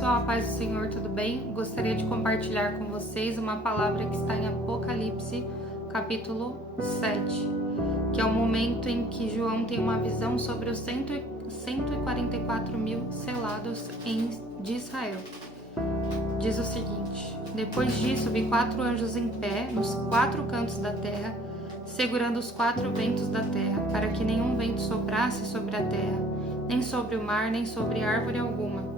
pessoal, a paz do Senhor, tudo bem? Gostaria de compartilhar com vocês uma palavra que está em Apocalipse, capítulo 7, que é o momento em que João tem uma visão sobre os 144 mil selados de Israel. Diz o seguinte: depois disso vi 4 anjos em pé nos 4 cantos da terra, segurando os 4 ventos da terra, para que nenhum vento soprasse sobre a terra, nem sobre o mar, nem sobre árvore alguma.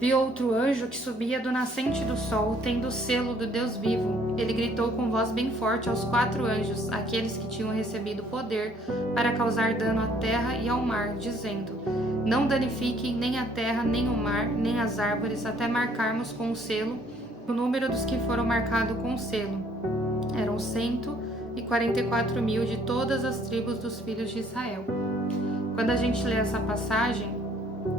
Vi outro anjo que subia do nascente do sol, tendo o selo do Deus vivo. Ele gritou com voz bem forte aos 4 anjos, aqueles que tinham recebido poder para causar dano à terra e ao mar, dizendo: não danifiquem nem a terra, nem o mar, nem as árvores, até marcarmos com o selo o número dos que foram marcados com o selo. Eram 144 mil de todas as tribos dos filhos de Israel. Quando a gente lê essa passagem,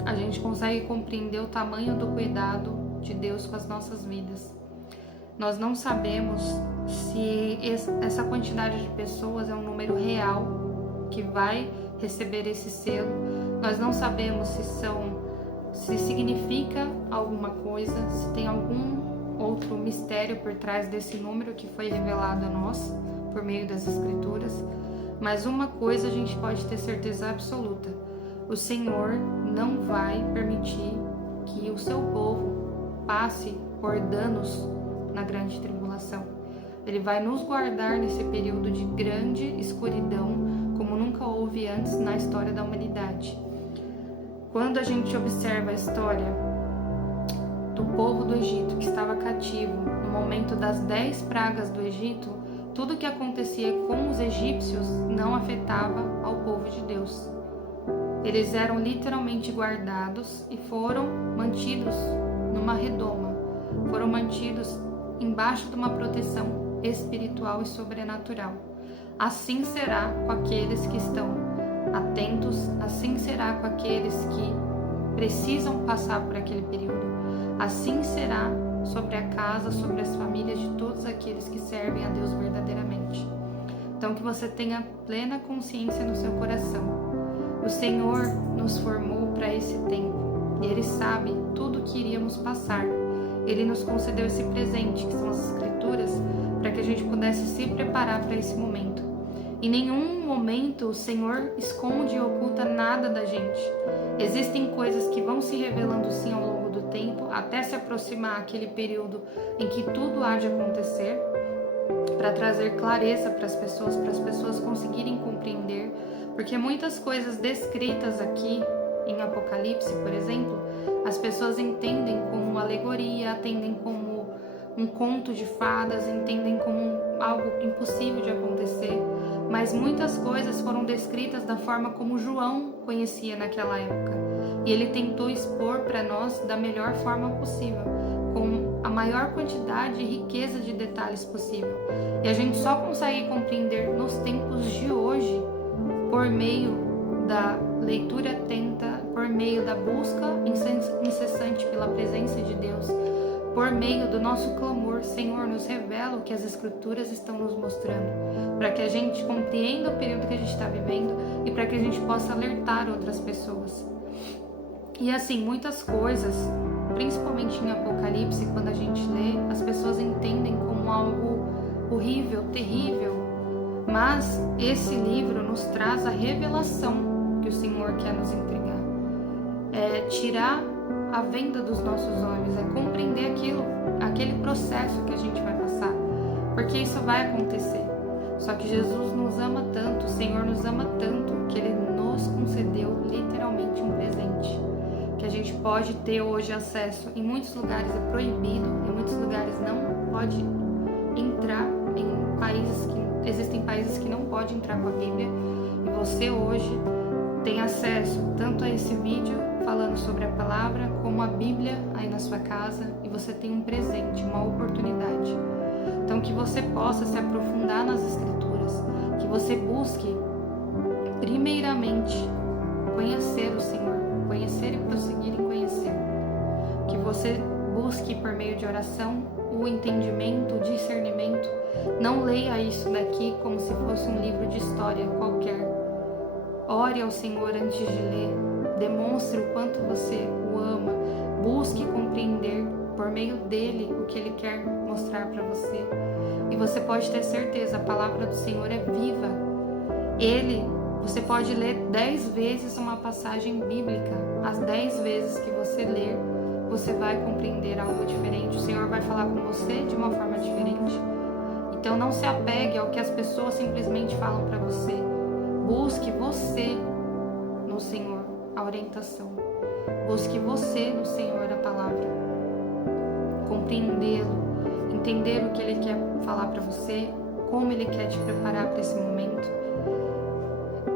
a gente consegue compreender o tamanho do cuidado de Deus com as nossas vidas. Nós não sabemos se essa quantidade de pessoas é um número real que vai receber esse selo. Nós não sabemos se significa alguma coisa, se tem algum outro mistério por trás desse número que foi revelado a nós por meio das Escrituras. Mas uma coisa a gente pode ter certeza absoluta: o Senhor não vai permitir que o seu povo passe por danos na grande tribulação. Ele vai nos guardar nesse período de grande escuridão, como nunca houve antes na história da humanidade. Quando a gente observa a história do povo do Egito que estava cativo, no momento das 10 pragas do Egito, tudo que acontecia com os egípcios não afetava ao povo de Deus. Eles eram literalmente guardados e foram mantidos numa redoma, foram mantidos embaixo de uma proteção espiritual e sobrenatural. Assim será com aqueles que estão atentos, assim será com aqueles que precisam passar por aquele período, assim será sobre a casa, sobre as famílias de todos aqueles que servem a Deus verdadeiramente. Então, que você tenha plena consciência no seu coração. O Senhor nos formou para esse tempo e Ele sabe tudo o que iríamos passar. Ele nos concedeu esse presente, que são as Escrituras, para que a gente pudesse se preparar para esse momento. Em nenhum momento o Senhor esconde e oculta nada da gente. Existem coisas que vão se revelando sim ao longo do tempo, até se aproximar aquele período em que tudo há de acontecer, para trazer clareza para as pessoas conseguirem compreender, porque muitas coisas descritas aqui em Apocalipse, por exemplo, as pessoas entendem como uma alegoria, entendem como um conto de fadas, entendem como algo impossível de acontecer, mas muitas coisas foram descritas da forma como João conhecia naquela época, e ele tentou expor para nós da melhor forma possível, com a maior quantidade e riqueza de detalhes possível. E a gente só consegue compreender nos tempos de hoje por meio da leitura atenta, por meio da busca incessante pela presença de Deus, por meio do nosso clamor: Senhor, nos revela o que as Escrituras estão nos mostrando, para que a gente compreenda o período que a gente está vivendo e para que a gente possa alertar outras pessoas. E assim, muitas coisas, principalmente em Apocalipse, quando a gente lê, as pessoas entendem como algo horrível, terrível, mas esse livro nos traz a revelação que o Senhor quer nos entregar. É tirar a venda dos nossos olhos, é compreender aquele processo que a gente vai passar, porque isso vai acontecer. Só que Jesus nos ama tanto, o Senhor nos ama tanto, que Ele nos concedeu literalmente um presente, que a gente pode ter hoje acesso. Em muitos lugares é proibido, em muitos lugares não pode entrar, existem países que não pode entrar com a Bíblia, e você hoje tem acesso tanto a esse vídeo falando sobre a palavra, como a Bíblia aí na sua casa, e você tem um presente, uma oportunidade. Então, que você possa se aprofundar nas Escrituras, que você busque primeiramente conhecer o Senhor, conhecer e prosseguir em conhecer, que você busque por meio de oração o entendimento, o discernimento. Não leia isso daqui como se fosse um livro de história qualquer. Ore ao Senhor antes de ler, demonstre o quanto você o ama, busque com compreender por meio dele o que ele quer mostrar para você. E você pode ter certeza, a palavra do Senhor é viva. Você pode ler 10 vezes uma passagem bíblica. As 10 vezes que você ler, você vai compreender algo diferente. O Senhor vai falar com você de uma forma diferente. Então não se apegue ao que as pessoas simplesmente falam para você. Busque você no Senhor a orientação. Busque você no Senhor a palavra. Compreendê-lo, entender o que Ele quer falar para você, como Ele quer te preparar para esse momento.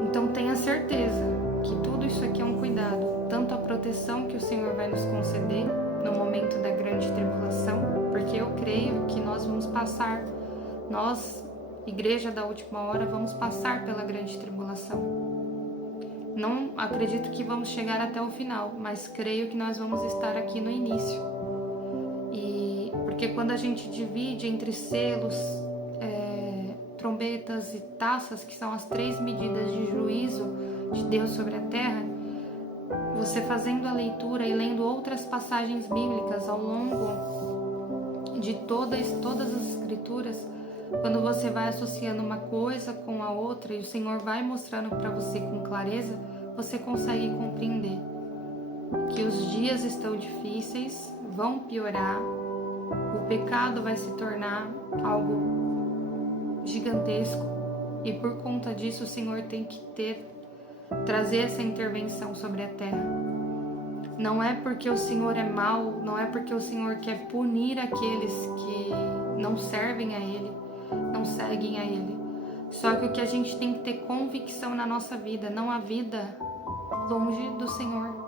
Então tenha certeza que tudo isso aqui é um cuidado, tanto a proteção que o Senhor vai nos conceder no momento da grande tribulação, porque eu creio que nós vamos passar, nós, Igreja da Última Hora, vamos passar pela grande tribulação. Não acredito que vamos chegar até o final, mas creio que nós vamos estar aqui no início. E porque quando a gente divide entre selos, trombetas e taças, que são as 3 medidas de juízo de Deus sobre a terra, você fazendo a leitura e lendo outras passagens bíblicas ao longo de todas as escrituras, quando você vai associando uma coisa com a outra e o Senhor vai mostrando para você com clareza, você consegue compreender que os dias estão difíceis, vão piorar, o pecado vai se tornar algo gigantesco e por conta disso o Senhor tem que trazer essa intervenção sobre a terra. Não é porque o Senhor é mau, não é porque o Senhor quer punir aqueles que não servem a Ele, não seguem a Ele. Só que o que a gente tem que ter convicção na nossa vida, não há vida longe do Senhor.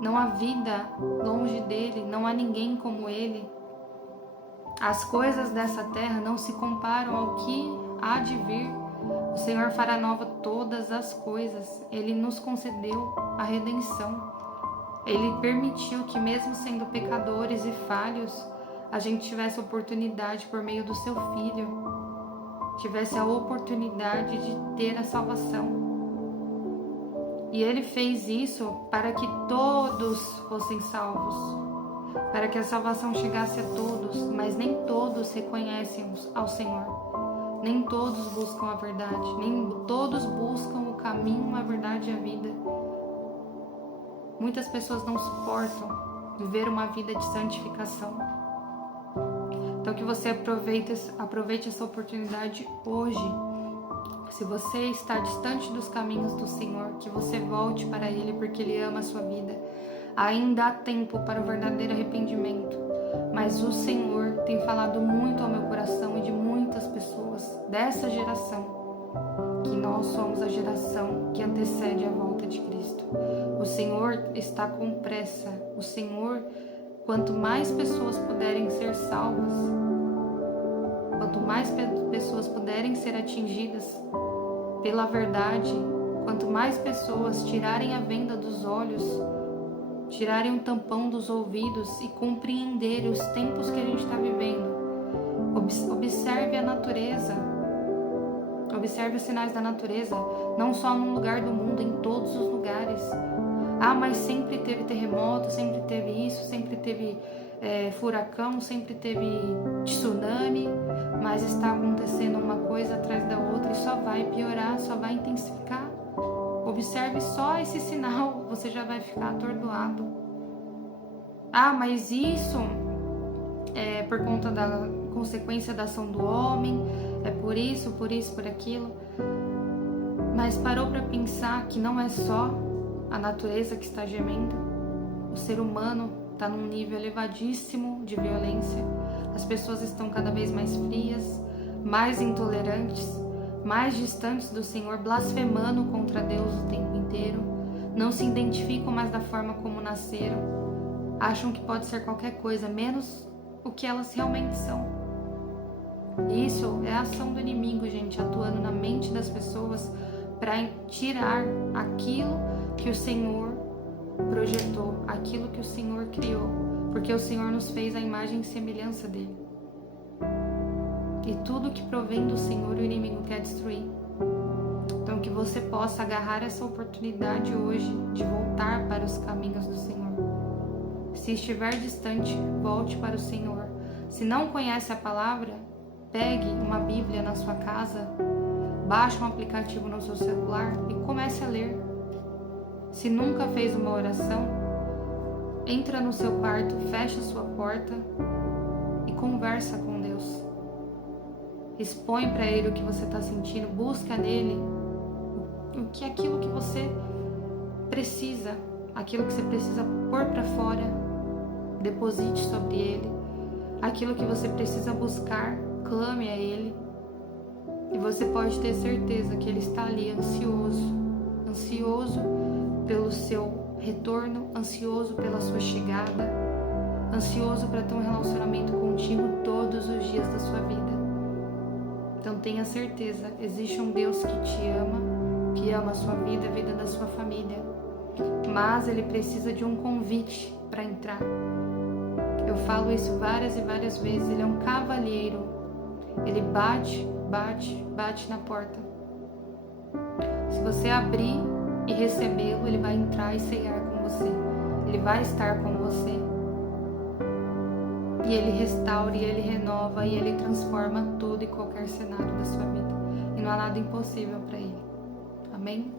Não há vida longe dEle, não há ninguém como Ele. As coisas dessa terra não se comparam ao que há de vir. O Senhor fará nova todas as coisas. Ele nos concedeu a redenção. Ele permitiu que, mesmo sendo pecadores e falhos, a gente tivesse a oportunidade, por meio do seu Filho, tivesse a oportunidade de ter a salvação. E Ele fez isso para que todos fossem salvos, para que a salvação chegasse a todos, mas nem todos reconhecem ao Senhor, nem todos buscam a verdade, nem todos buscam o caminho, a verdade e a vida. Muitas pessoas não suportam viver uma vida de santificação. Então que você aproveite essa oportunidade hoje. Se você está distante dos caminhos do Senhor, que você volte para Ele, porque Ele ama a sua vida. Ainda há tempo para o verdadeiro arrependimento, mas o Senhor tem falado muito ao meu coração e de muitas pessoas dessa geração, que nós somos a geração que antecede a volta de Cristo. O Senhor está com pressa. O Senhor, quanto mais pessoas puderem ser salvas, quanto mais pessoas puderem ser atingidas pela verdade, quanto mais pessoas tirarem a venda dos olhos, tirarem um tampão dos ouvidos e compreenderem os tempos que a gente está vivendo. Observe a natureza, observe os sinais da natureza, não só num lugar do mundo, em todos os lugares. Mas sempre teve terremoto, sempre teve isso, sempre teve furacão, sempre teve tsunami, mas está acontecendo uma coisa atrás da outra e só vai piorar, só vai intensificar. Observe só esse sinal, você já vai ficar atordoado. Mas isso é por conta da consequência da ação do homem, é por isso, por aquilo. Mas parou para pensar que não é só a natureza que está gemendo? O ser humano está num nível elevadíssimo de violência. As pessoas estão cada vez mais frias, mais intolerantes, mais distantes do Senhor, blasfemando contra Deus o tempo inteiro, não se identificam mais da forma como nasceram, acham que pode ser qualquer coisa, menos o que elas realmente são. Isso é a ação do inimigo, gente, atuando na mente das pessoas para tirar aquilo que o Senhor projetou, aquilo que o Senhor criou, porque o Senhor nos fez a imagem e semelhança dele. E tudo que provém do Senhor o inimigo quer destruir. Então que você possa agarrar essa oportunidade hoje de voltar para os caminhos do Senhor. Se estiver distante, volte para o Senhor. Se não conhece a palavra, pegue uma Bíblia na sua casa, baixe um aplicativo no seu celular e comece a ler. Se nunca fez uma oração, entra no seu quarto, fecha sua porta e conversa com Deus. Expõe para Ele o que você está sentindo, busca nele aquilo que você precisa, aquilo que você precisa pôr para fora, deposite sobre Ele. Aquilo que você precisa buscar, clame a Ele. E você pode ter certeza que Ele está ali ansioso pelo seu retorno, ansioso pela sua chegada, ansioso para ter um relacionamento contigo todos os dias da sua vida. Então tenha certeza, existe um Deus que te ama, que ama a sua vida, a vida da sua família, mas Ele precisa de um convite para entrar. Eu falo isso várias e várias vezes. Ele é um cavalheiro. Ele bate na porta. Se você abrir e recebê-lo, Ele vai entrar e ceiar com você. Ele vai estar com você. E Ele restaura, e Ele renova, e Ele transforma todo e qualquer cenário da sua vida. E não há nada impossível para Ele. Amém?